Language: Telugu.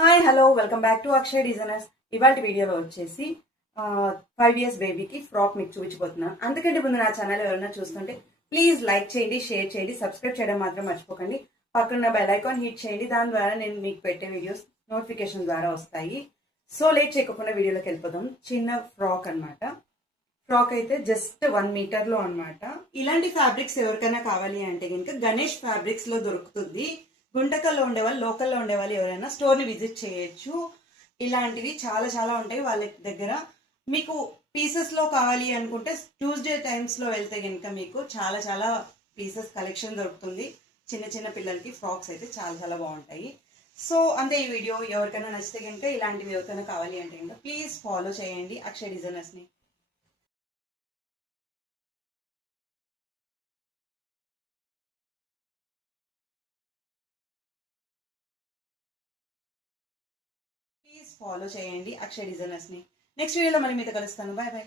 Hi hello welcome back to Akshay designers. ఇవాళ వీడియోలో వచ్చేసి 5 years బేబీకి ఫ్రాక్ మీకు చూపించబోతున్నాను. అందుకంటే ముందు నా ఛానల్ ఎవరైనా చూస్తుంటే ప్లీజ్ లైక్ చేయండి, షేర్ చేయండి, సబ్స్క్రైబ్ చేయడం మాత్రం మర్చిపోకండి. పక్కన బెల్ ఐకాన్ హిట్ చేయండి. దాని ద్వారా నేను మీకు పెట్టే వీడియోస్ నోటిఫికేషన్ ద్వారా వస్తాయి. సో లేట్ చేయకుండా వీడియోలోకి వెళ్ళిపోదాం. చిన్న ఫ్రాక్ అన్నమాట. ఫ్రాక్ అయితే జస్ట్ 1 మీటర్లో అన్నమాట. ఇలాంటి ఫ్యాబ్రిక్స్ ఎవరికైనా కావాలి అంటే కనుక గణేష్ ఫ్యాబ్రిక్స్ లో దొరుకుతుంది. గుంటకల్లో ఉండేవాళ్ళు, లోకల్లో ఉండేవాళ్ళు ఎవరైనా స్టోర్ని విజిట్ చేయొచ్చు. ఇలాంటివి చాలా చాలా ఉంటాయి వాళ్ళ దగ్గర. మీకు పీసెస్లో కావాలి అనుకుంటే ట్యూస్డే టైమ్స్లో వెళ్తే కనుక మీకు చాలా చాలా పీసెస్ కలెక్షన్ దొరుకుతుంది. చిన్న చిన్న పిల్లలకి ఫ్రాక్స్ అయితే చాలా చాలా బాగుంటాయి. సో అంతే ఈ వీడియో. ఎవరికైనా నచ్చితే కనుక ఇలాంటివి ఎవరికైనా కావాలి అంటే కనుక ప్లీజ్ ఫాలో చేయండి అక్షయ్ డిజైనర్స్ని. ప్లీజ్ ఫాలో చేయండి అక్షయ్ డిజైనర్స్ని. నెక్స్ట్ వీడియోలో మళ్ళీ మీతో కలుస్తాను. Bye bye.